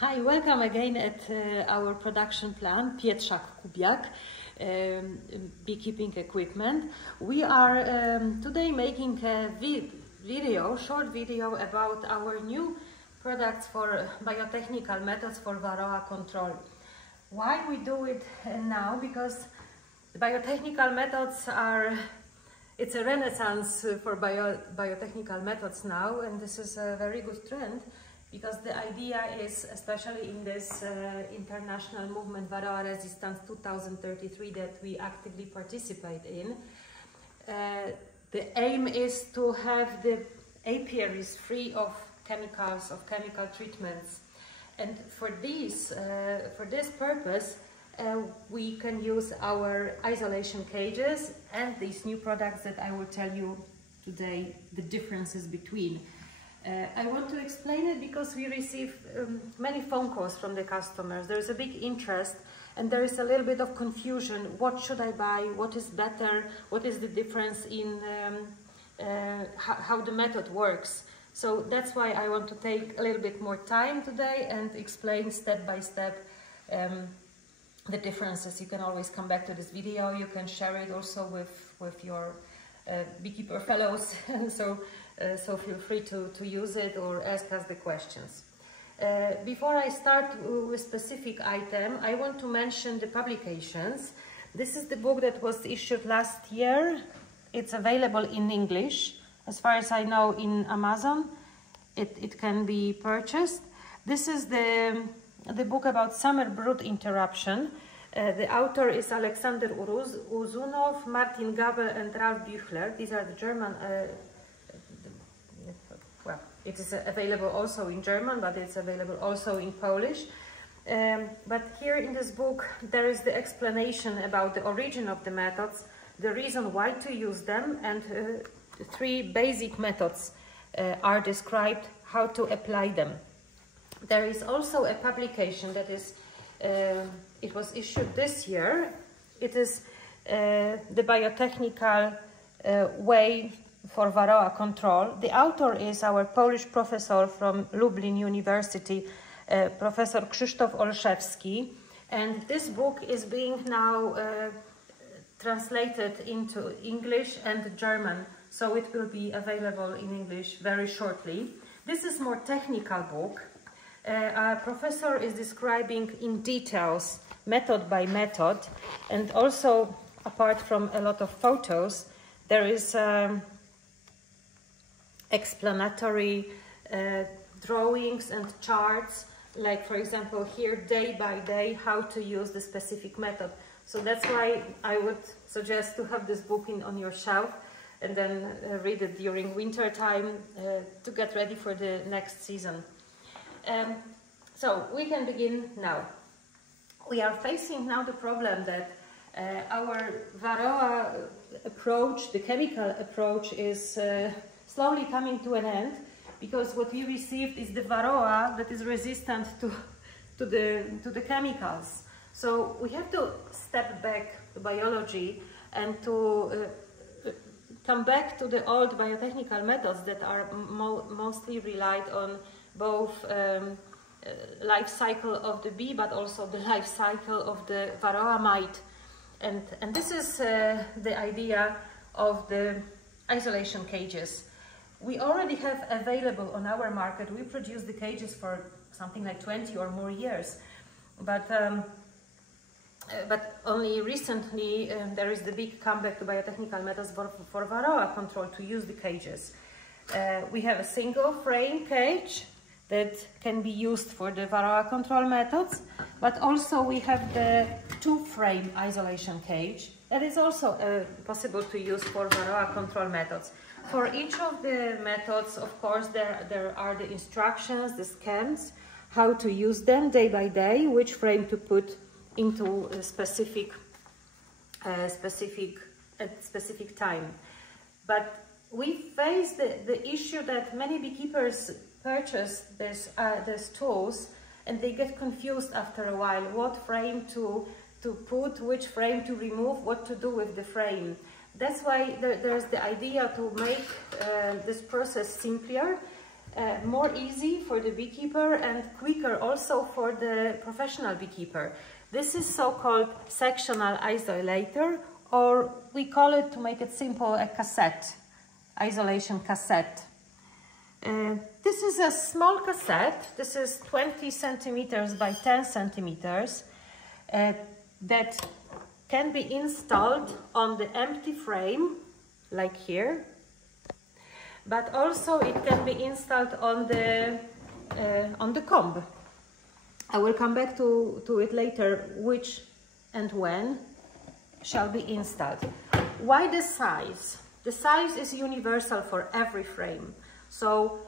Hi, welcome again at our production plant, Pietrzak Kubiak, beekeeping equipment. We are today making a short video about our new products for biotechnical methods for Varroa control. Why we do it now? Because biotechnical methods it's a renaissance for biotechnical methods now, and this is a very good trend. Because the idea is, especially in this international movement, Varroa Resistance 2033, that we actively participate in, the aim is to have the apiaries free of chemicals, of chemical treatments. And for this purpose, we can use our isolation cages and these new products that I will tell you today the differences between. I want to explain it because we receive many phone calls from the customers. There is a big interest and there is a little bit of confusion. What should I buy? What is better? What is the difference in how the method works? So that's why I want to take a little bit more time today and explain step by step the differences. You can always come back to this video. You can share it also with your beekeeper fellows. So feel free to use it or ask us the questions. Before I start with specific item, I want to mention the publications. This is the book that was issued last year. It's available in English. As far as I know, in Amazon, it can be purchased. This is the book about summer brood interruption. The author is Alexander Uzunov, Martin Gabel, and Ralf Büchler. These are the German. It is available also in German, but it's available also in Polish. But here in this book, there is the explanation about the origin of the methods, the reason why to use them, and three basic methods are described, how to apply them. There is also a publication that is, it was issued this year. It is the biotechnical way for Varroa control. The author is our Polish professor from Lublin University, Professor Krzysztof Olszewski, and this book is being now translated into English and German, so it will be available in English very shortly. This is more technical book. Our professor is describing in details, method by method, and also, apart from a lot of photos, there is explanatory drawings and charts, like for example here, day by day, how to use the specific method. So that's why I would suggest to have this book on your shelf and then read it during winter time to get ready for the next season. So we can begin now. We are facing now the problem that our Varroa approach, the chemical approach, is slowly coming to an end, because what we received is the Varroa that is resistant to the chemicals. So we have to step back to biology and to come back to the old biotechnical methods that are mostly relied on both life cycle of the bee, but also the life cycle of the Varroa mite. And this is the idea of the isolation cages. We already have available on our market. We produce the cages for something like 20 or more years, but only recently there is the big comeback to biotechnical methods for Varroa control, to use the cages. We have a single frame cage that can be used for the Varroa control methods, but also we have the two-frame isolation cage that is also possible to use for Varroa control methods. For each of the methods, of course, there are the instructions, the scans, how to use them day by day, which frame to put into a specific time. But we face the issue that many beekeepers purchase these tools and they get confused after a while, what frame to put, which frame to remove, what to do with the frame. That's why there's the idea to make this process simpler more easy for the beekeeper and quicker also for the professional beekeeper. This is so-called sectional isolator, or we call it, to make it simple, a cassette, isolation cassette. This is a small cassette. This is 20 centimeters by 10 centimeters that can be installed on the empty frame, like here, but also it can be installed on the comb. I will come back to it later, which and when shall be installed. Why the size? The size is universal for every frame. So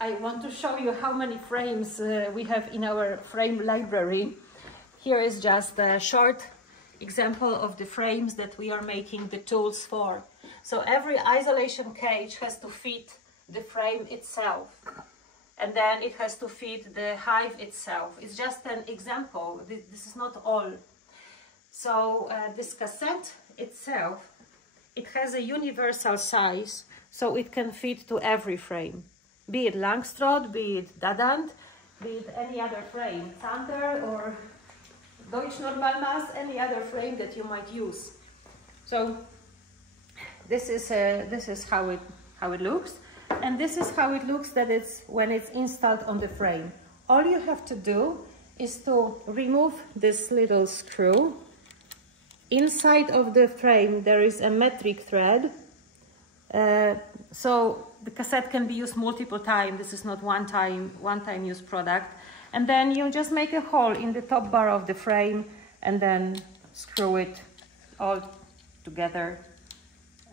I want to show you how many frames we have in our frame library. Here is just a short example of the frames that we are making the tools for. So every isolation cage has to fit the frame itself, and then it has to fit the hive itself. It's just an example. This is not all. So this cassette itself, it has a universal size, so it can fit to every frame. Be it Langstroth, be it Dadant, be it any other frame, Zander or Deutsch Normalmaß, any other frame that you might use. So this is how it looks, and this is how it looks when it's installed on the frame. All you have to do is to remove this little screw. Inside of the frame there is a metric thread, so the cassette can be used multiple times. This is not one time use product. And then you just make a hole in the top bar of the frame and then screw it all together,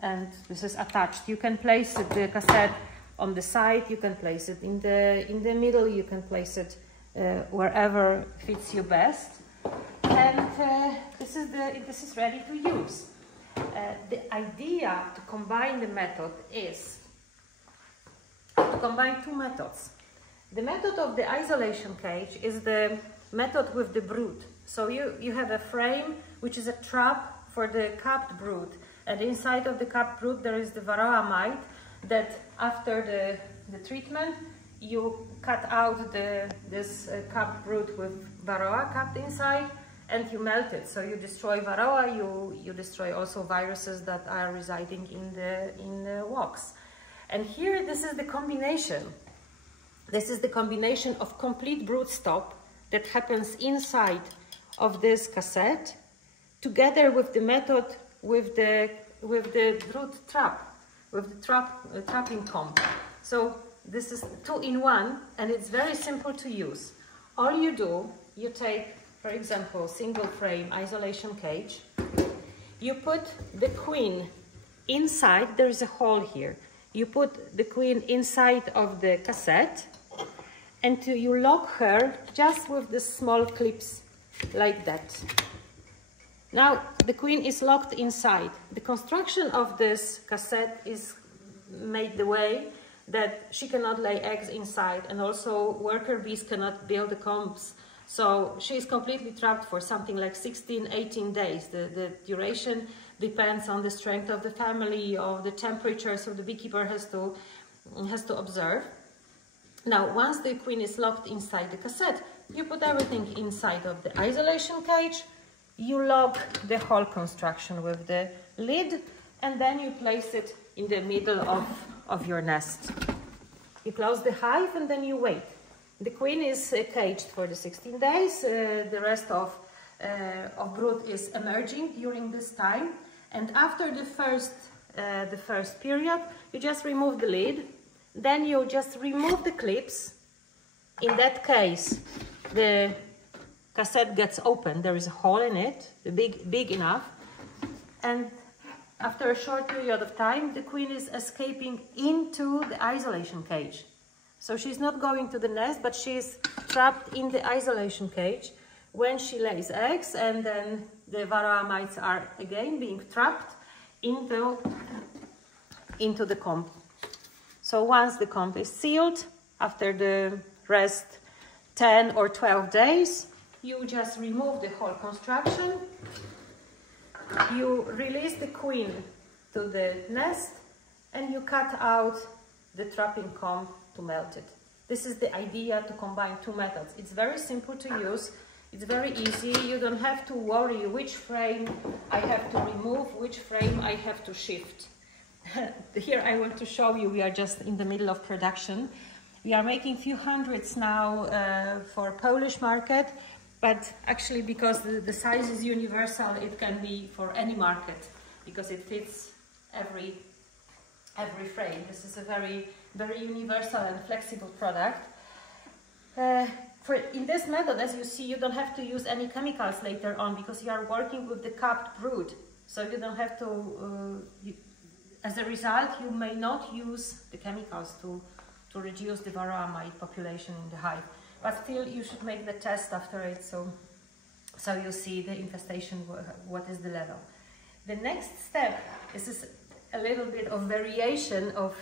and this is attached. You can place the cassette on the side, you can place it in the middle, you can place it wherever fits you best. And this is ready to use. The idea to combine the method is to combine two methods. The method of the isolation cage is the method with the brood. So you have a frame which is a trap for the capped brood, and inside of the capped brood there is the varroa mite that after the treatment you cut out this capped brood with varroa capped inside, and you melt it. So you destroy varroa, you destroy also viruses that are residing in the wax. And here this is the combination. This is the combination of complete brood stop that happens inside of this cassette, together with the method with the brood trap, with the trapping comb. So this is 2-in-1, and it's very simple to use. All you do, you take, for example, single frame isolation cage. You put the queen inside. There is a hole here. You put the queen inside of the cassette, and you lock her just with the small clips like that. Now the queen is locked inside. The construction of this cassette is made the way that she cannot lay eggs inside, and also worker bees cannot build the combs. So she is completely trapped for something like 16-18 days. The duration depends on the strength of the family, of the temperature, so the beekeeper has to observe. Now, once the queen is locked inside the cassette, you put everything inside of the isolation cage, you lock the whole construction with the lid, and then you place it in the middle of your nest. You close the hive and then you wait. The queen is caged for the 16 days. The rest of brood is emerging during this time. And after the first period, you just remove the lid. Then you just remove the clips. In that case, the cassette gets open. There is a hole in it, big enough. And after a short period of time, the queen is escaping into the isolation cage. So she's not going to the nest, but she's trapped in the isolation cage when she lays eggs, and then the varroa mites are again being trapped into the comb. So once the comb is sealed, after the rest 10 or 12 days, you just remove the whole construction. You release the queen to the nest, and you cut out the trapping comb to melt it. This is the idea to combine two methods. It's very simple to use. It's very easy. You don't have to worry which frame I have to remove, which frame I have to shift. Here I want to show you, we are just in the middle of production. We are making few hundreds now for Polish market, but actually because the size is universal, it can be for any market because it fits every frame. This is a very universal and flexible product. In this method, as you see, you don't have to use any chemicals later on because you are working with the capped brood. So you don't have to, as a result, you may not use the chemicals to reduce the varroa mite population in the hive. But still, you should make the test after it, so you see the infestation, what is the level. The next step, this is a little bit of variation of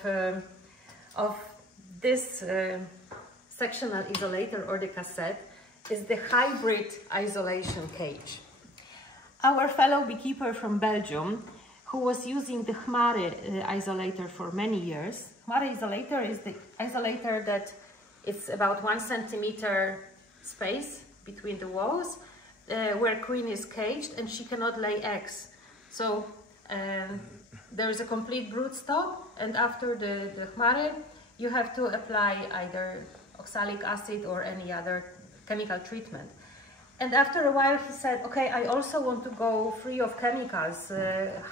this sectional isolator or the cassette, is the hybrid isolation cage. Our fellow beekeeper from Belgium, who was using the Chmary isolator for many years. Chmary isolator is the isolator that it's about 1 centimeter space between the walls, where queen is caged and she cannot lay eggs. So there is a complete brood stop, and after the Chmary, you have to apply either oxalic acid or any other chemical treatment. And after a while he said, okay, I also want to go free of chemicals.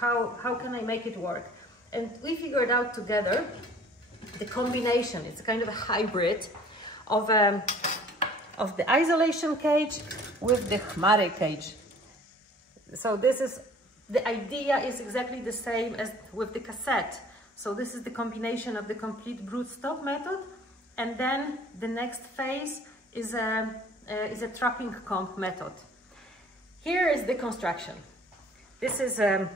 How can I make it work? And we figured out together the combination. It's kind of a hybrid of the isolation cage with the Chmary cage. So this is, the idea is exactly the same as with the cassette. So this is the combination of the complete brood stop method, and then the next phase is a trapping comb method. Here is the construction. This is a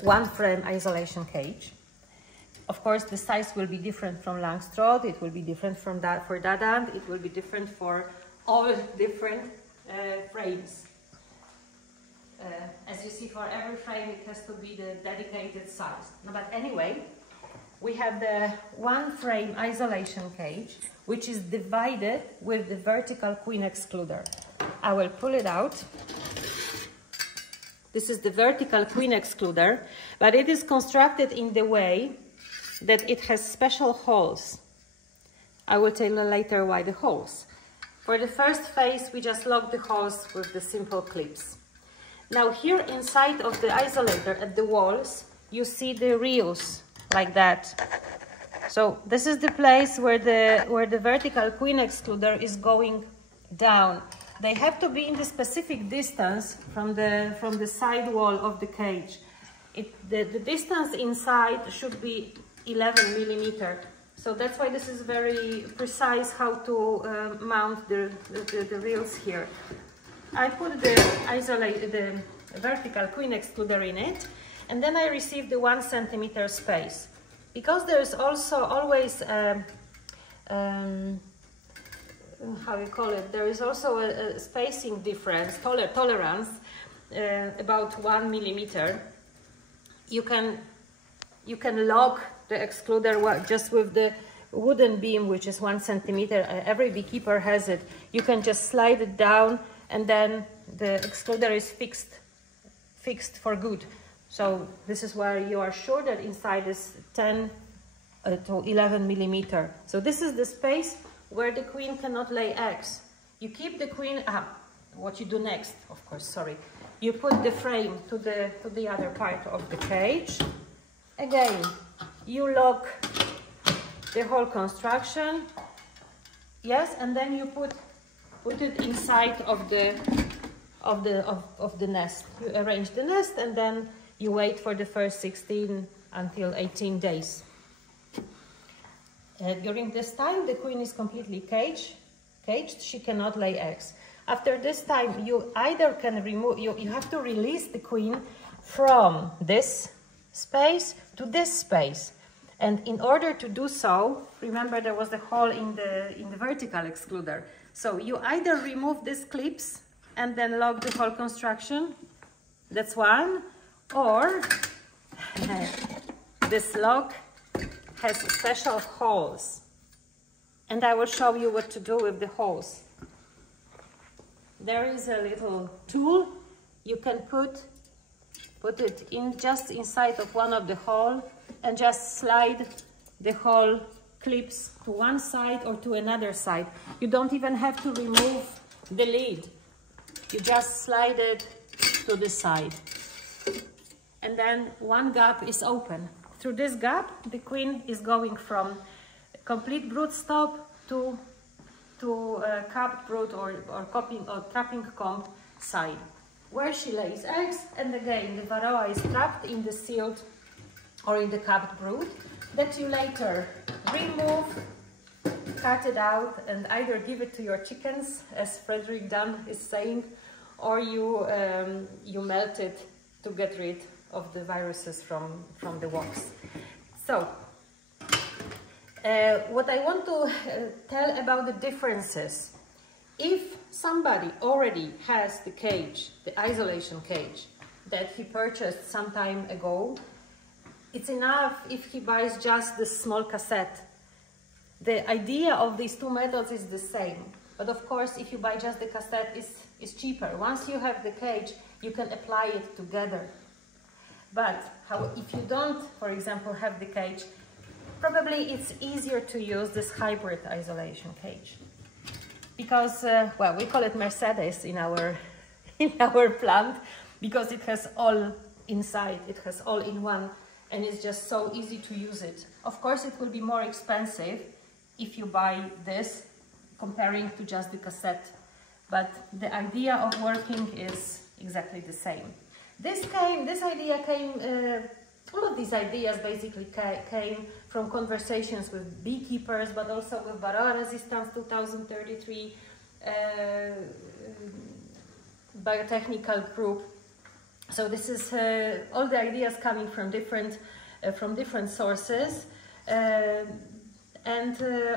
1 frame isolation cage. Of course, the size will be different from Langstroth. It will be different from that for Dadant. It will be different for all different frames. As you see, for every frame it has to be the dedicated size. But anyway, we have the 1 frame isolation cage, which is divided with the vertical queen excluder. I will pull it out. This is the vertical queen excluder, but it is constructed in the way that it has special holes. I will tell you later why the holes. For the first phase, we just lock the holes with the simple clips. Now here inside of the isolator at the walls, you see the reels like that. So this is the place where the vertical queen excluder is going down. They have to be in the specific distance from the side wall of the cage. The distance inside should be 11 millimeter. So that's why this is very precise how to mount the reels here. I put the vertical queen excluder in it, and then I receive the 1 centimeter space. Because there is also always, how you call it, there is also a spacing difference, tolerance, about 1 millimeter. You can lock the excluder just with the wooden beam, which is 1 centimeter. Every beekeeper has it. You can just slide it down, and then the excluder is fixed for good. So this is where you are sure that inside is 10 to 11 millimeter. So this is the space where the queen cannot lay eggs. You keep the queen up. What you do next, of course, sorry. You put the frame to the other part of the cage. Again, you lock the whole construction. Yes, and then you put it inside of the nest. You arrange the nest, and then you wait for the first 16 until 18 days. During this time, the queen is completely caged. She cannot lay eggs. After this time, you either can remove, you have to release the queen from this space to this space. And in order to do so, remember there was the hole in the vertical excluder. So you either remove these clips and then lock the whole construction. That's one. Or this lock has special holes and I will show you what to do with the holes. There is a little tool. You can put it in just inside of one of the hole and just slide the hole clips to one side or to another side. You don't even have to remove the lid. You just slide it to the side. And then one gap is open. Through this gap, the queen is going from complete brood stop to capped brood or cupping or trapping comb side, where she lays eggs. And again, the varroa is trapped in the sealed or in the capped brood that you later remove, cut it out, and either give it to your chickens, as Frederick Dunn is saying, or you melt it to get rid of the viruses from the wax. So, what I want to tell about the differences. If somebody already has the cage, the isolation cage, that he purchased some time ago, it's enough if he buys just the small cassette. The idea of these two methods is the same, but of course if you buy just the cassette, it's cheaper. Once you have the cage, you can apply it together. But if you don't, for example, have the cage, probably it's easier to use this hybrid isolation cage. Because, well, we call it Mercedes in our plant, because it has all inside, it has all in one, and it's just so easy to use it. Of course, it will be more expensive if you buy this, comparing to just the cassette, but the idea of working is exactly the same. All of these ideas basically came from conversations with beekeepers, but also with Varroa Resistance 2033 biotechnical group. So this is all the ideas coming from different sources, and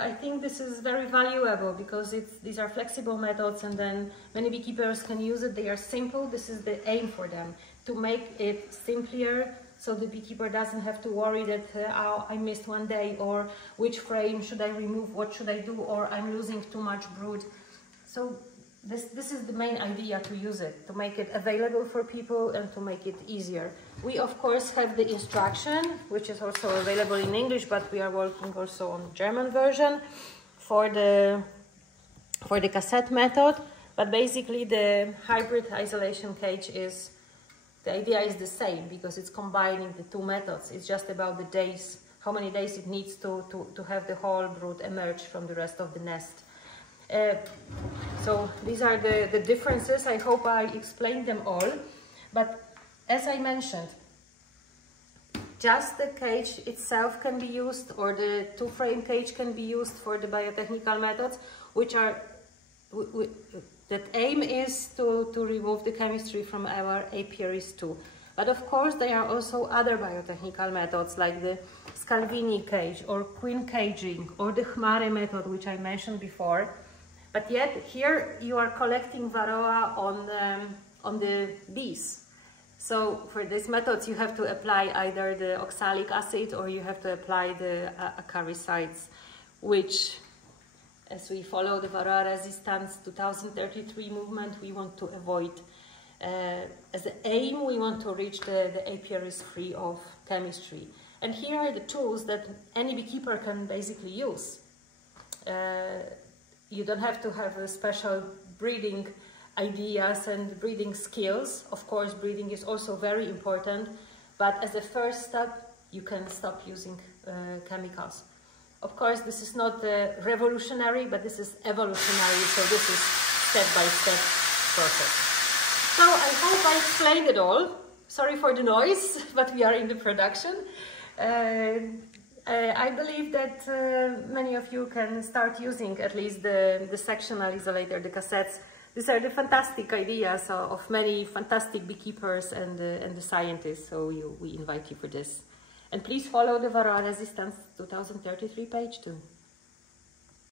I think this is very valuable because these are flexible methods, and then many beekeepers can use it. They are simple. This is the aim for them, to make it simpler, so the beekeeper doesn't have to worry that oh, I missed one day, or which frame should I remove, what should I do, or I'm losing too much brood. So this is the main idea, to use it, to make it available for people and to make it easier. We of course have the instruction, which is also available in English, but we are working also on German version for the cassette method. But basically the hybrid isolation cage is, the idea is the same, because it's combining the two methods. It's just about the days, how many days it needs to have the whole brood emerge from the rest of the nest. So these are the differences. I hope I explained them all. But as I mentioned, just the cage itself can be used, or the two-frame cage can be used for the biotechnical methods, which are that aim is to remove the chemistry from our apiaries too. But of course there are also other biotechnical methods, like the Scalvini cage or queen caging or the Hmare method, which I mentioned before. But yet here you are collecting varroa on the bees. So for these methods you have to apply either the oxalic acid or you have to apply the acaricides, which, as we follow the Varroa Resistance 2033 movement, we want to avoid. As an aim, we want to reach the apiaries free of chemistry. And here are the tools that any beekeeper can basically use. You don't have to have a special breeding ideas and breeding skills. Of course, breeding is also very important, but as a first step, you can stop using chemicals. Of course, this is not revolutionary, but this is evolutionary, so this is step-by-step process. So I hope I explained it all. Sorry for the noise, but we are in the production. I believe that many of you can start using at least the sectional isolator, the cassettes. These are the fantastic ideas of many fantastic beekeepers and the scientists, so we invite you for this. And please follow the Varroa Resistance 2033 page too.